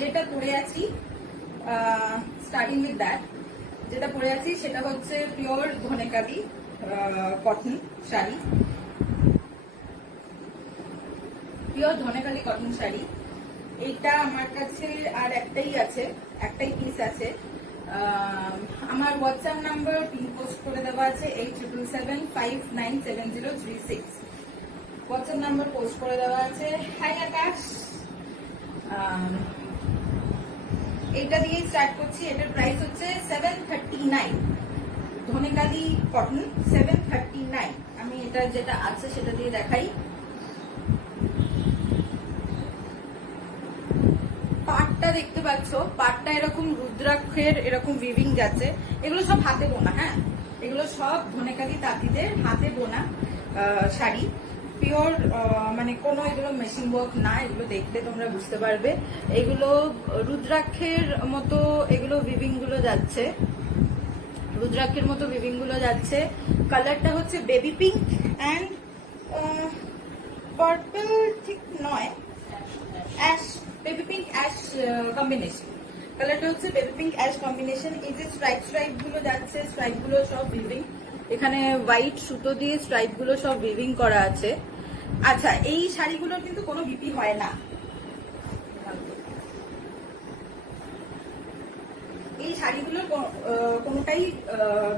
যেটা পরে আছি, স্টার্টিং উইথ দ্যাট, যেটা পরে আছি সেটা হচ্ছে pure Dhaniakhali cotton sari, pure Dhaniakhali cotton sari. এইটা আমার কাছে আর একটাই আছে, একটাই পিস আছে। আমার হোয়াটসঅ্যাপ নাম্বার পিন পোস্ট করে দেওয়া আছে 8775977036, হোয়াটসঅ্যাপ নাম্বার পোস্ট করে দেওয়া আছে। হাই আকাশ, এটা দিয়েই স্টার্ট করছি। এটার প্রাইস হচ্ছে 739, ধনেকালি কটন 739। আমি এটা যেটা আছে সেটা দিয়ে দেখাই। পাটটা দেখতে পাচ্ছ, পাটটা এরকম রুদ্রাক্ষের এরকম উইভিং যাচ্ছে। এগুলো সব হাতে বোনা, হ্যাঁ, এগুলো সব ধনেকালি তাঁতিদের হাতে বোনা শাড়ি, পিওর, মানে কোনো এগুলো মেশিন ওয়ার্ক না। এগুলো দেখতে তোমরা বুঝতে পারবে, এগুলো রুদ্রাক্ষের মতো এগুলো উইভিং গুলো যাচ্ছে, রুদ্রাক্ষের মতো উইভিং গুলো যাচ্ছে। কালারটা হচ্ছে বেবি পিঙ্ক অ্যান্ড পার্পল, ঠিক নয়, ash, baby pink ash combination. কালারটা হচ্ছে বেবি পিঙ্ক অ্যাশ কম্বিনেশন। এই যে স্ট্রাইপ স্ট্রাইপ গুলো যাচ্ছে, স্ট্রাইপ গুলো সব উইভিং, এখানে হোয়াইট সুতো দিয়ে স্ট্রাইপ গুলো সব উইভিং করা আছে। আচ্ছা, এই শাড়িগুলোর কিন্তু কোনো বিপি হয় না, এই শাড়িগুলোর কোনোটাই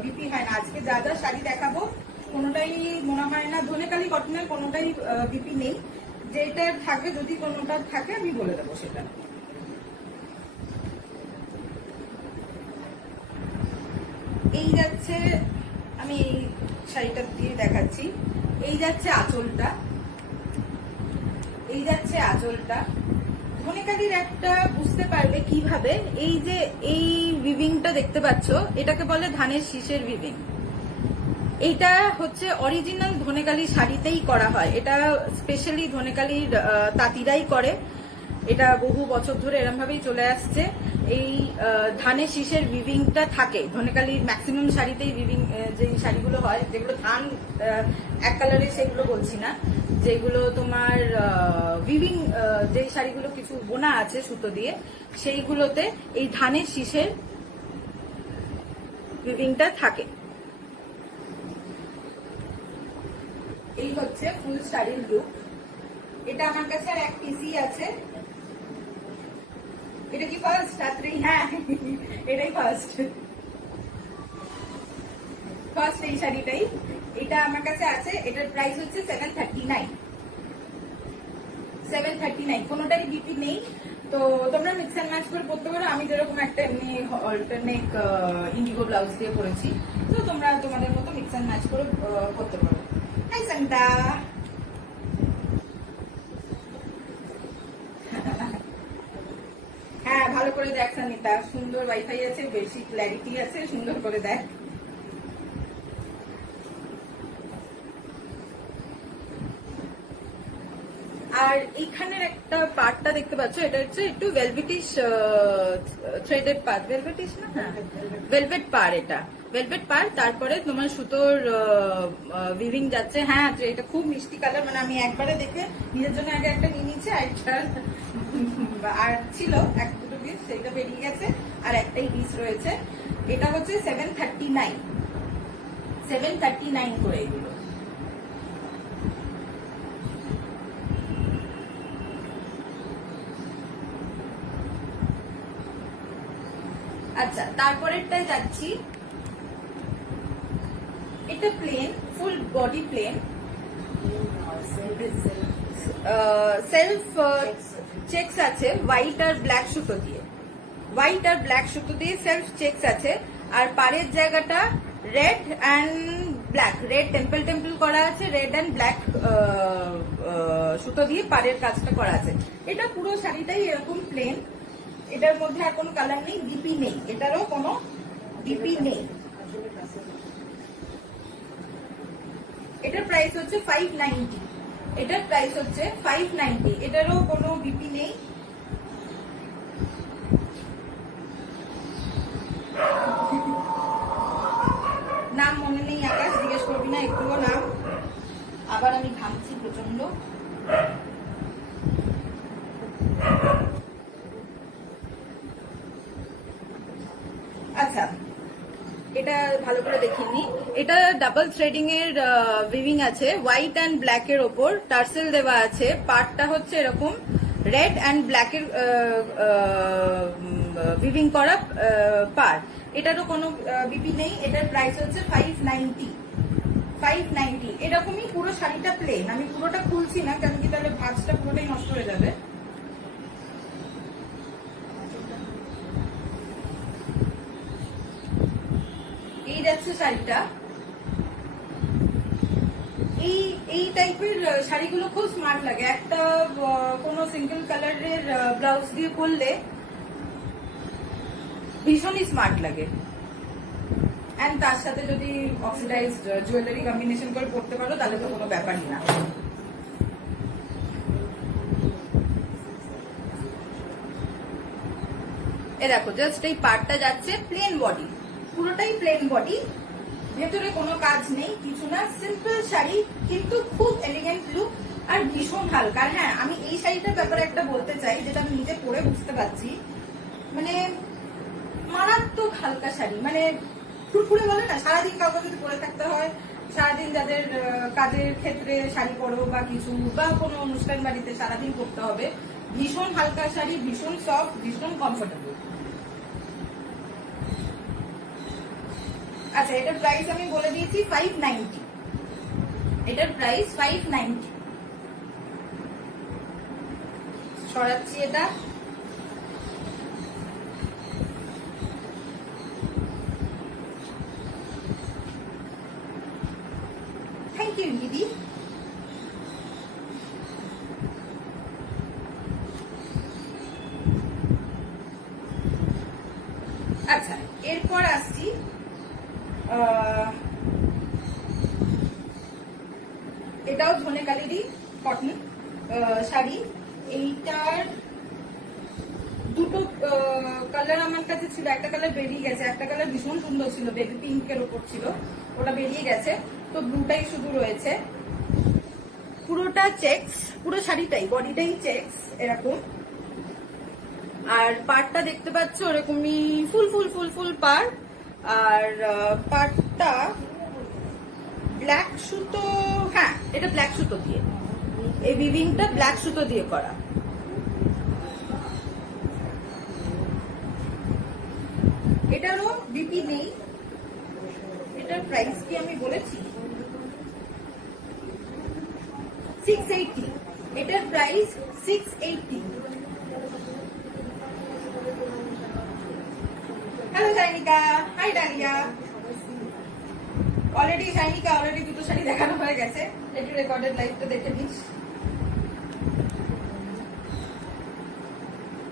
বিপি হয় না। আজকে যা যা শাড়ি দেখাবো কোনোটাই মনে হয় না, ধনেকালি কটনের কোনোটাই বিপি নেই। যেটা থাকে, যদি কোনোটা থাকে আমি বলে দেবো সেটা। এই যাচ্ছে, আমি এই শাড়িটা দিয়ে দেখাচ্ছি। এই যাচ্ছে আঁচলটা, এই যাচ্ছে আঁচলটা। ধনেকালির একটা বুঝতে পারবে কিভাবে, এই যে এই উইভিংটা দেখতে পাচ্ছ, এটাকে বলে ধানের শীষের উইভিং। এইটা হচ্ছে অরিজিনাল ধনেকালি শাড়িতেই করা হয়, এটা স্পেশালি ধনেকালির তাঁতিরাই করে। এটা বহু বছর ধরে এরম ভাবেই চলে আসছে। এই ধানের শীষের উইভিংটা থাকে ধনেকালির ম্যাক্সিমাম শাড়িতেই। উইভিং যে শাড়িগুলো হয়, যেগুলো ধান এক কালারের, সেগুলো বলছি না, যেগুলো তোমার উইভিং, যে শাড়িগুলো কিছু বোনা আছে সুতো দিয়ে, সেইগুলোতে এই ধানের শীষের উইভিংটা থাকে। এই হচ্ছে ফুল শাড়ির লুক। এটা আমার কাছে আর এক পিসই আছে। এটা কি ফার্স্ট রাত্রি? হ্যাঁ, এটাই ফার্স্ট, ফার্স্ট এই শাড়িটাই। এটা আমার কাছে আছে। এটার প্রাইস হচ্ছে 739, 739। কোনোটাই বিপি নেই। তো তোমরা মিক্স অ্যান্ড ম্যাচ করে পড়তে পারো। আমি যেরকম একটা এমনি অল্টারনেট ইন্ডিগো ব্লাউজ দিয়ে পরেছি, তো তোমরা তোমাদের মতো মিক্স অ্যান্ড ম্যাচ করে পড়তে পারো। হাই সান্তা, হ্যাঁ ভালো করে দেখ সানিতা, সুন্দর ওয়াইফাই আছে, বেশি ক্ল্যারিটি আছে, সুন্দর করে দেখ। আর এইখানের একটা পার্টটা দেখতে পাচ্ছ, এটা হচ্ছে একটু ভেলভেটিশ থ্রেডেড পার্ট, ভেলভেটিশ না, হ্যাঁ ভেলভেট পার, এটা ভেলভেট পার। তারপরে তোমার সুতোর উইভিং যাচ্ছে। হ্যাঁ, এটা খুব মিষ্টি কালার, মানে আমি একবারে দেখে নিজের জন্য আগে একটা নিয়ে নিচ্ছি, আর ছিল এক দুটো পিস, সেটা বেরিয়ে গেছে, আর একটাই পিস রয়েছে। এটা হচ্ছে 739, 739 করে এগুলো। আচ্ছা, তারপরেরটায় যাচ্ছি। এটা plain, full body plain, self checks আছে হোয়াইট আর ব্ল্যাক সুতো দিয়ে, হোয়াইট আর ব্ল্যাক সুতো দিয়ে সেলফ চেকস আছে। আর পাড়ের জায়গাটা red and black, red temple temple করা আছে, রেড অ্যান্ড ব্ল্যাক সুতো দিয়ে পাড়ের কাজটা করা আছে। এটা পুরো শাড়িটাই এরকম প্লেন, এটার মধ্যে আর কোনো কালার নেই, ডিপি নেই, এটারও কোনো ডিপি নেই। এটার প্রাইস হচ্ছে 590, এটার প্রাইস হচ্ছে 590, এটারও কোনো বিপি নেই। নাম মনে নেই আকাশ, জিজ্ঞেস করবি না একটুও নাম, আবার আমি ঘামছি প্রচন্ড। আচ্ছা, এটা ভালো করে দেখিনি। এটা ডাবল থ্রেডিং এর উইভিং আছে, হোয়াইট অ্যান্ড ব্ল্যাক এর ওপর টার্সেল দেওয়া আছে। পার্টটা হচ্ছে এরকম রেড অ্যান্ড ব্ল্যাক এর উইভিং করা পার্ট। এটারও কোনো বিপি নেই। এটার প্রাইস হচ্ছে 590। এরকমই পুরো শাড়িটা প্লেন। আমি পুরোটা খুলছি না, কারণ কি তাহলে ভাঁজটা পুরোটাই নষ্ট হয়ে যাবে। এই যাচ্ছে শাড়িটা। এই টাইপের শাড়িগুলো খুব স্মার্ট লাগে। একটা কোনো সিঙ্গেল কালারের ব্লাউজ দিয়ে পরলে ভীষণই স্মার্ট লাগে। এন্ড তার সাথে যদি অক্সিডাইজড জুয়েলারি কম্বিনেশন করে পরতে পারো তাহলে তো কোনো ব্যাপারই না। এ দেখো, জাস্ট এই পার্টটা যাচ্ছে প্লেন বডি, পুরোটাই প্লেন বডি, ভেতরে কোনো কাজ নেই, কিছু না। সিম্পল শাড়ি, কিন্তু খুব এলিগেন্ট লুক আর ভীষণ হালকা। হ্যাঁ, আমি এই শাড়িটার ব্যাপারে একটা বলতে চাই, যেটা আমি নিজে পরে বুঝতে পারছি। মানে মারাত্মক হালকা শাড়ি, মানে ফুরফুরে বলে না, সারাদিন কাউকে যদি পরে থাকতে হয়, সারাদিন যাদের কাজের ক্ষেত্রে শাড়ি পরো বা কিছু, বা কোনো অনুষ্ঠান বাড়িতে সারাদিন পরতে হবে, ভীষণ হালকা শাড়ি, ভীষণ সফট, ভীষণ কমফোর্টেবল। আচ্ছা, এটার প্রাইস আমি বলে দিয়েছি 590। এটার প্রাইস 590। সরাচ্ছি এটা। থ্যাংক ইউ দিদি। আচ্ছা, এরপর আসছি এটাও ধনেকালেরই কটন শাড়ি। এইটার দুটো কালার আমার কাছে ছিল, একটা কালার বেরিয়ে গেছে, একটা কালার ভীষণ সুন্দর ছিল, বেবি পিঙ্কের ওপর ছিল, ওটা বেরিয়ে গেছে, তো ব্লুটাই শুধু রয়েছে। পুরোটা চেকস, পুরো শাড়িটাই বডিটাই চেকস এরকম। আর পাড়টা দেখতে পাচ্ছ ওরকমই ফুল ফুল ফুল ফুল পাড়। আর পাড়টা ব্ল্যাক সুতো, হ্যাঁ এটা ব্ল্যাক সুতো দিয়ে, এই উইভিংটা ব্ল্যাক সুতো দিয়ে করা। এটারও বিপি নেই। এটার প্রাইস কি আমি বলেছি? 680। এটার price 680। Hello Shainika, hi Dalia. Already দুটো শাড়ি দেখানো হয়ে গেছে, একটু রেকর্ডেড লাইভটা দেখে নিস।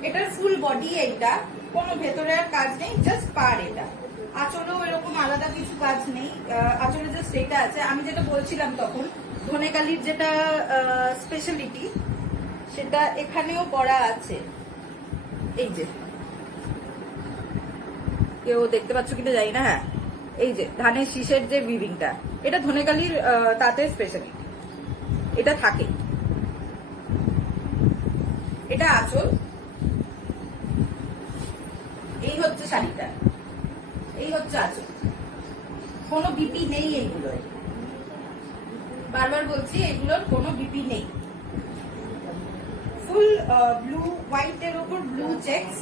এটার ফুল বডি, এইটা কোনো ভেতরে আর কাজ নেই, জাস্ট পাড়। এটা আঁচলেও এরকম আলাদা কিছু কাজ নেই, আঁচলে জাস্ট এটা আছে। আমি যেটা বলছিলাম তখন, ধনেকালির যেটা স্পেশালিটি, সেটা এখানেও করা আছে। এই যে, কেউ দেখতে পাচ্ছ কিনা জানি না, হ্যাঁ এই যে ধানের শীষের যে উইভিংটা, এটা ধনেকালির তাঁতের স্পেশালিটি, এটা থাকে। এটা আঁচল, এই হচ্ছে শাড়িটা, এই হচ্ছে আঁচল। কোনো বিপি নেই এইগুলোর, বারবার বলছি এগুলোর কোনো বিপি নেই। ফুল ব্লু হোয়াইট এর উপর ব্লু চেকস,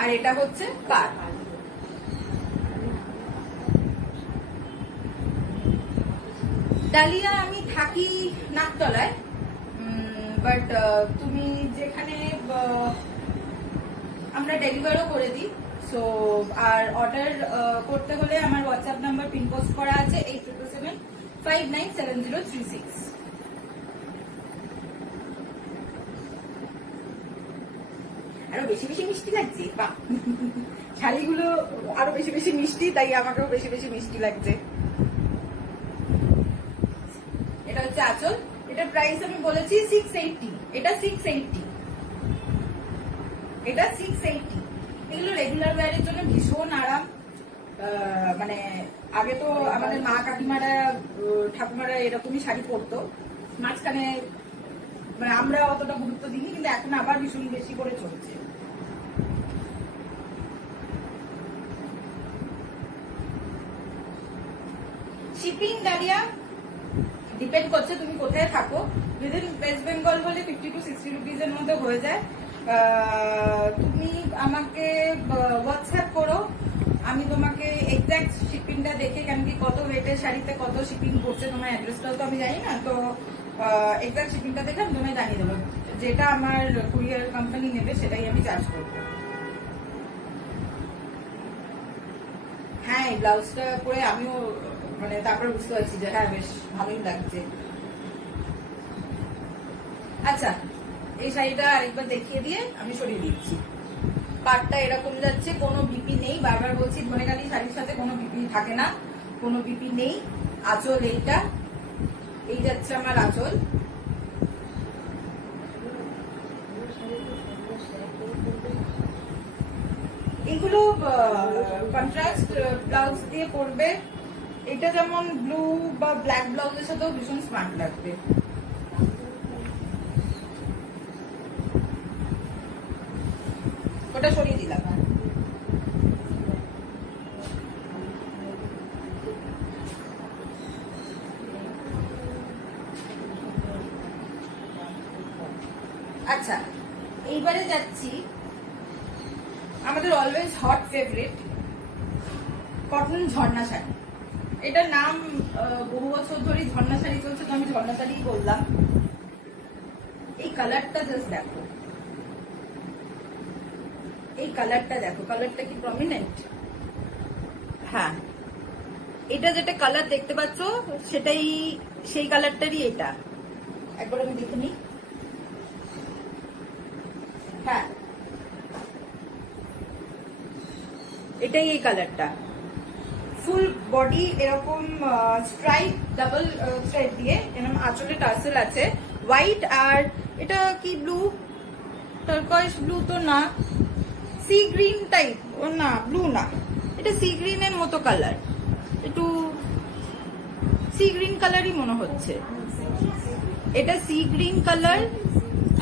আর এটা হচ্ছে পাড়। ডালিয়া, আমি থাকি নাকতলায়, বাট তুমি যেখানে, আমরা ডেলিভারও করে দিই। সো আর অর্ডার করতে হলে আমার হোয়াটসঅ্যাপ নাম্বার পিন পোস্ট করা আছে 8775977036। আরো বেশি বেশি মিষ্টি লাগছে, বাহ শাড়িগুলো আরো বেশি বেশি মিষ্টি, তাই আমাকেও বেশি বেশি মিষ্টি লাগছে। এটা হচ্ছে আঁচল। এটার প্রাইস আমি বলেছি 680। এটা 680। এটা 680। এগুলো রেগুলার ওয়্যারের জন্য ভীষণ আরাম। মানে আগে তো আমাদের মা কাকিমারা ঠাকুমারা এরকমই শাড়ি পরতো, মাঝখানে মানে আমরা অতটা গুরুত্ব দিইনি, কিন্তু এখন আবার ভীষণ বেশি করে চলছে। শিপিং ডালিয়া ডিপেন্ড করছে তুমি কোথায় থাকো। যদি ওয়েস্ট বেঙ্গল হলে 50 to 60 রুপিজের মধ্যে হয়ে যায়। তুমি আমাকে হোয়াটসঅ্যাপ করো, আমি তোমাকে এক্সাক্ট শিপিংটা দেখে, কেন কি কত ওয়েটের শাড়িতে কত শিপিং পড়ছে তোমার অ্যাড্রেসটাও তো আমি জানি না, তো এক্সাক্ট শিপিংটা দেখে আমি তোমায় জানিয়ে দেবো। যেটা আমার কুরিয়ার কোম্পানি নেবে সেটাই আমি চার্জ করবো। হ্যাঁ, এই ব্লাউজটা পরে আমিও মানে তারপরে বুঝতে পারছি যে হ্যাঁ বেশ ভালোই লাগছে। আচ্ছা, এই শাড়িটা আরেকবার দেখিয়ে দিয়ে আমি সরিয়ে দিচ্ছি। পাটটা এরকম যাচ্ছে, কোনো বিপি নেই। বারবার বলছি ধনেখালি শাড়ির সাথে কোনো বিপি থাকে না, কোনো বিপি নেই। আঁচল এইটা, এই যাচ্ছে আমার আঁচল। এগুলো কন্ট্রাস্ট ব্লাউজ দিয়ে পরবে। এটা যেমন ব্লু বা ব্ল্যাক ব্লাউজের সাথেও ভীষণ স্মার্ট লাগবে। ওটা সরিয়ে দিলাম। আচ্ছা, এইবারে যাচ্ছি আমাদের অলওয়েজ হট ফেভারিট কটন ঝর্ণা শাড়ি। এটার নাম বহু বছর ধরে ঝর্ণা শাড়ি চলছে, তো আমি ঝর্ণা শাড়ি বললাম। এই কালারটা জাস্ট দেখো, এই কালারটা দেখো, কালারটা কি প্রমিনেন্ট। হ্যাঁ, এটা যেটা কালার দেখতে পাচ্ছ সেটাই, সেই কালারটারই এটা। একবার আমি দেখে নিই। হ্যাঁ, এটাই এই কালারটা। ফুল বডি এরকম স্ট্রাইপ ডাবল থ্রেড দিয়ে, এরকম আঁচলে টার্সেল আছে হোয়াইট। আর এটা কি ব্লু, টার্কয়েস ব্লু তো না, সি গ্রিন টাইপ। ও না, ব্লু না, এটা সি গ্রিনের মতো কালার, একটু সি গ্রিন কালারই মনে হচ্ছে। এটা সি গ্রিন কালার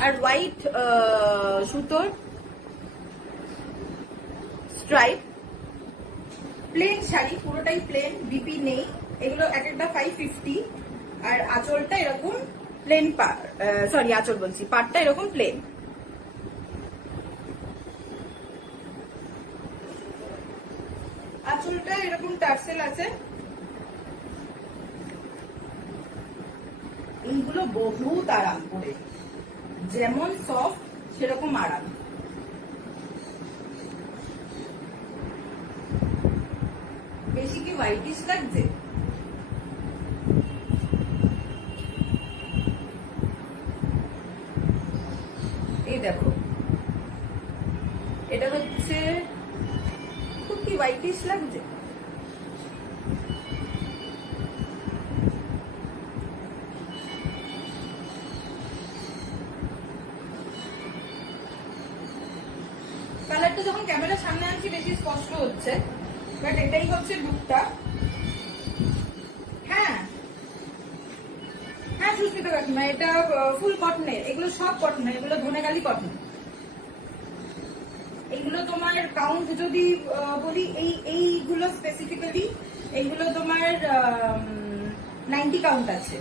আর হোয়াইট সুতোর স্ট্রাইপ। প্লেন শাড়ি, পুরোটাই প্লেন, বিপি নেই। এগুলো এক একটা 550। আর আঁচলটা এরকম প্লেন, সরি আঁচল বলছি, পাটটা এরকম প্লেন। আঁচলটা এরকম টার্সেল আছে। এইগুলো বহুত আরাম করে, যেমন সফট সেরকম আরাম। বেশি কি হোয়াইটিশ লাগছে? এই দেখো, এটা হচ্ছে খুব কি হোয়াইটিশ লাগছে? কালারটা যখন ক্যামেরার সামনে আনছি বেশি স্পষ্ট হচ্ছে, বাট এটাই হচ্ছে লুকটা। হ্যাঁ হ্যাঁ, সুস্মিতা কাকিমা, এটা ফুল কটনের। এগুলো সব কটন, এগুলো ধনেখালি কটন। এইগুলো তোমার কাউন্ট যদি বলি, এইগুলো স্পেসিফিক্যালি এইগুলো তোমার 90 কাউন্ট আছে।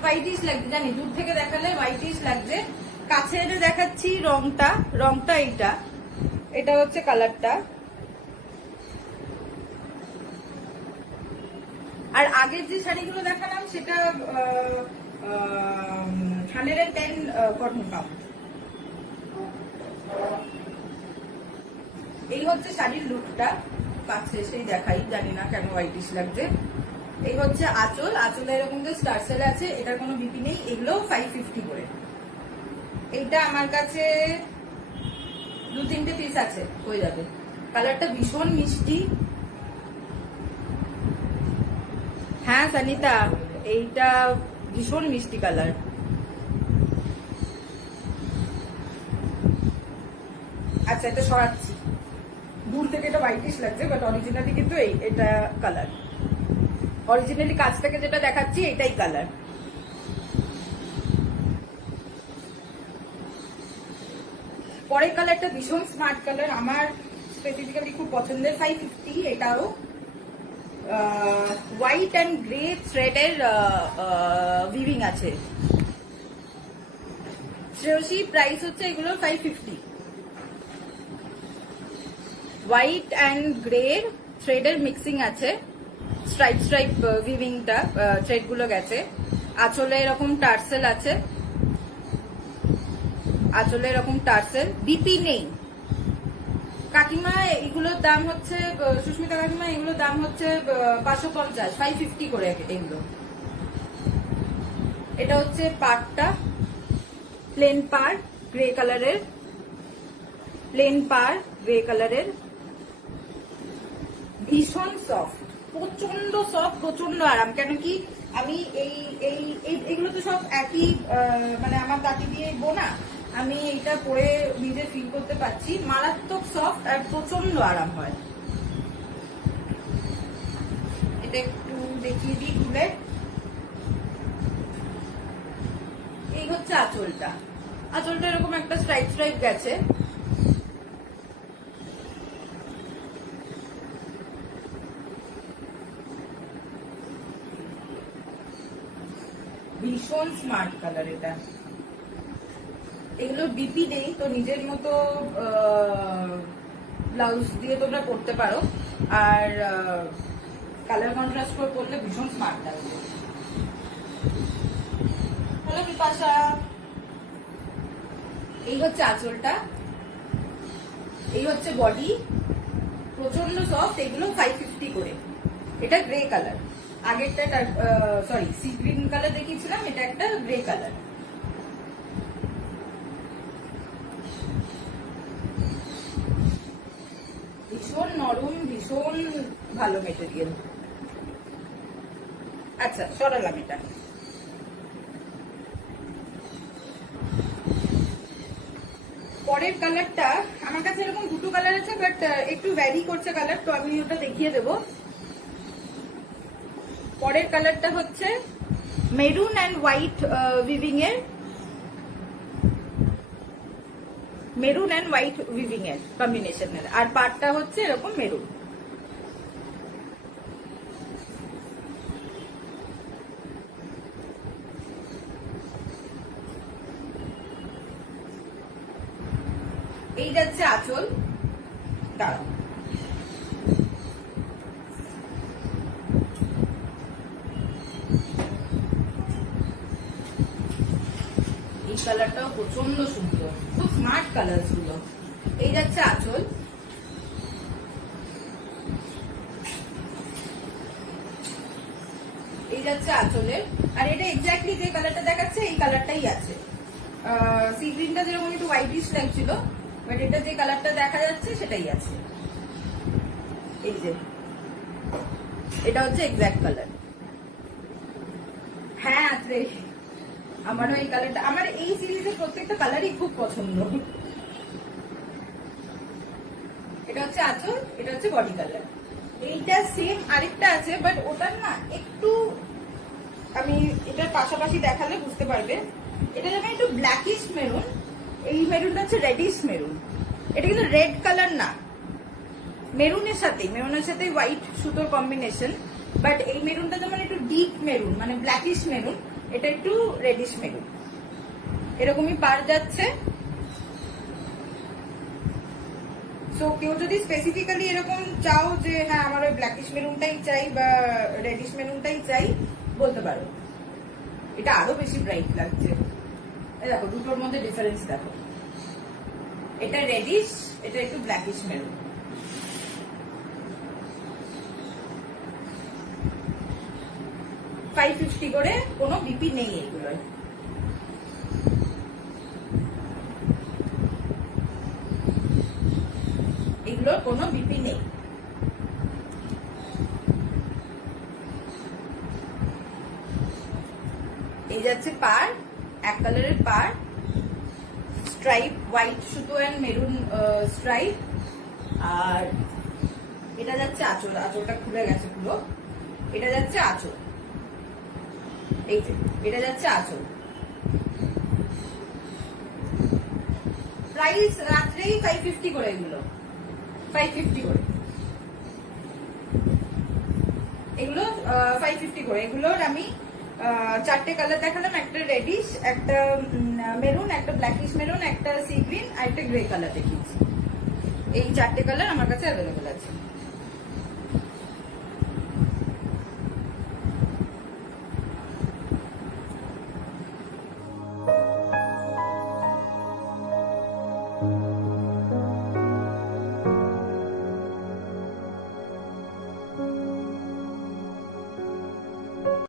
হোয়াইটিশ লাগছে জানি, দূর থেকে দেখালে হোয়াইটিশ লাগছে, কাছে এনে দেখাচ্ছি রংটা এইটা, এটা হচ্ছে কালারটা। আর আগের যে শাড়িগুলো দেখালাম সেটা 110 কটন কাউন্ট। এই হচ্ছে শাড়ির লুকটা, কাছে সেই দেখাই, জানি না কেন হোয়াইটিশ লাগছে। এই হচ্ছে আঁচল, আঁচলে এরকম যে স্টারসেল আছে, এটার কোনো বিপি নেই। এগুলো 550 করে। এইটা আমার কাছে 2-3টে পিস আছে, হয়ে যাবে। কালারটা ভীষণ মিষ্টি। হ্যাঁ সানিতা, এইটা ভীষণ মিষ্টি কালার। আচ্ছা, এটা সরাচ্ছি, দূর থেকে এটা হোয়াইটিশ লাগছে, বাট অরিজিনালি কিন্তু এটা কালার। অরিজিনালি কাছ থেকে যেটা দেখাচ্ছি এটাই কালার। পরের কালারটা ভীষণ স্মার্ট কালার। আমার স্পেসিফিক্যালি খুব পছন্দের, 550 এটাও। হোয়াইট অ্যান্ড গ্রে থ্রেডের উইভিং আছে। শ্রেয়সী প্রাইস হচ্ছে এগুলোর 550। হোয়াইট অ্যান্ড গ্রে থ্রেডের মিক্সিং আছে, স্ট্রাইপ স্ট্রাইপ উইভিংটা থ্রেড গুলো গেছে। আঁচলে এরকম টার্সেল আছে, আঁচলে এরকম টার্সেল। বিপি নেই কাকিমা, এগুলোর দাম হচ্ছে, সুস্মিতা কাকিমা এগুলোর দাম হচ্ছে 550, 550 করে এগুলো। এটা হচ্ছে পাড়টা, প্লেন পাড় গ্রে কালারের, প্লেন পাড় গ্রে কালারের, ভীষণ সফট, প্রচন্ড সফট, প্রচন্ড আরাম। কেন কি আমি এইগুলো তো সব একই, মানে আমার দাঁতি দিয়ে বোনা, আমি এইটা পরে নিজে ফিল করতে পারছি, মারাত্মক সফট আর প্রচন্ড আরাম হয়। এটা একটু দেখিয়ে দিই খুলে। এই হচ্ছে আঁচলটা, আঁচলটা এরকম একটা স্ট্রাইপ স্ট্রাইপ গেছে। ভীষণ স্মার্ট কালার এটা। এগুলো বিপি নেই তো নিজের মতো ব্লাউজ দিয়ে তোমরা পরতে পারো, আর কালার কন্ট্রাস্ট করে পরলে ভীষণ স্মার্ট লাগবে। হ্যালো বিপাশা, এই হচ্ছে আঁচলটা, এই হচ্ছে বডি, প্রচন্ড সফট। এগুলো 550 করে। এটা গ্রে কালার, আগেরটা সরি সি গ্রিন কালার দেখিয়েছিলাম, এটা একটা গ্রে কালার। ভীষণ নরম, ভীষণ ভালো মেটেরিয়াল। আচ্ছা সরালাম এটা। পরের কালারটা আমার কাছে এরকম দুটো কালার আছে, বাট একটু ভ্যারি করছে কালার, তো আমি ওটা দেখিয়ে দেবো। পরের কালারটা হচ্ছে মেরুন অ্যান্ড হোয়াইট উইভিং এর, মেরুন অ্যান্ড হোয়াইট উইভিং এর কম্বিনেশনের, আর পাড়টা হচ্ছে এরকম মেরুন। এই যাচ্ছে আঁচল, দাঁড়াও এই কালারটাও প্রচন্ড সুন্দর, খুব স্মার্ট কালার গুলো। এই যাচ্ছে আঁচল, এই যাচ্ছে আঁচলের। আর এটা এক্স্যাক্টলি যে কালারটা দেখাচ্ছে এই কালারটাই আছে। সি গ্রিনটা যেরকম একটু হোয়াইটিশ লাগছিল, বাট এটা যে কালারটা দেখা যাচ্ছে সেটাই আছে। এই যে এটা হচ্ছে এক্স্যাক্ট কালার। হ্যাঁ আছে, আমারও এই কালারটা, আমার এই সিরিজের প্রত্যেকটা কালারই খুব পছন্দ। এটা হচ্ছে আঁচল, এটা হচ্ছে বডি কালার। এইটা সেম আরেকটা আছে, বাট ওটার না একটু, আমি এটার পাশাপাশি দেখালে বুঝতে পারবে। এটা যেমন একটু ব্ল্যাকিশ মেরুন, এই মেরুনটা হচ্ছে রেডিশ মেরুন। এটা কিন্তু রেড কালার না, মেরুনের সাথে হোয়াইট সুতোর কম্বিনেশন, বাট এই মেরুনটা যেমন একটু ডিপ মেরুন, মানে ব্ল্যাকিশ মেরুন, এটা একটু রেডিশ মেরুন। এরকমই পার যাচ্ছে। তো কেউ যদি স্পেসিফিক্যালি এরকম চাও যে হ্যাঁ আমার ওই ব্ল্যাকিশ মেরুনটাই চাই বা রেডিশ মেরুনটাই চাই, বলতে পারো। এটা আরো বেশি ব্রাইট লাগছে। দেখো দুটোর মধ্যে ডিফারেন্স দেখো, এটা রেডিশ, এটা একটু ব্ল্যাকিশ মেরুন। $550 করে, কোনো বিপি নেই এগুলোর। এগুলোর কোনো বিপি নেই। এই যাচ্ছে পার, এক কালারের পার, স্ট্রাইপ হোয়াইট সুতো এন্ড মেরুন স্ট্রাইপ। আর এটা যাচ্ছে আঁচল, আঁচলটা খুলে গেছে পুরো। এটা যাচ্ছে আঁচল, এই যে এটা যাচ্ছে আঁচল। প্রাইস রাত্রেই 550 করে এগুলো। 550 করে। এগুলো 550 করে। এগুলোর আমি 4টে কালার দেখালাম, একটা রেডিশ, একটা মেরুন, একটা ব্ল্যাকিশ মেরুন, একটা সি গ্রিন আর একটা গ্রে কালার দেখিয়েছি। এই 4টে কালার আমার কাছে অ্যাভেলেবেল আছে।